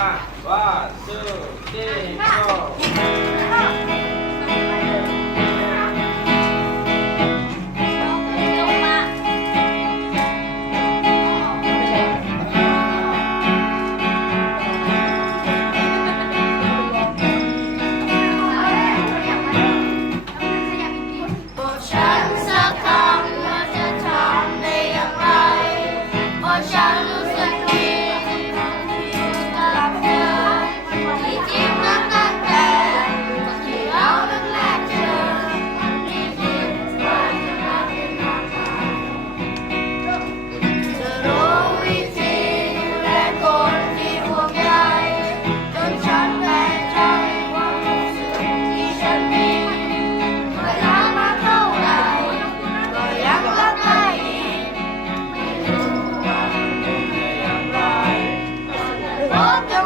one, two, three, go. บอกฉันสักคำว่าจะทำได้อย่างไรเพราะฉันรู้สึกผิดกับเธอที่จริงนั้นตั้งแต่ที่เราแรกเจอไม่คิดว่าจะรักกันมากมายเธอรู้วิธีดูแลคนที่ห่วงใยจนฉันแปลกใจความรู้สึกที่ฉันมีเวลามาเท่าไหร่ก็ยังรักได้อีกไม่รู้ว่ามันเป็นอย่างไรเพราะจะ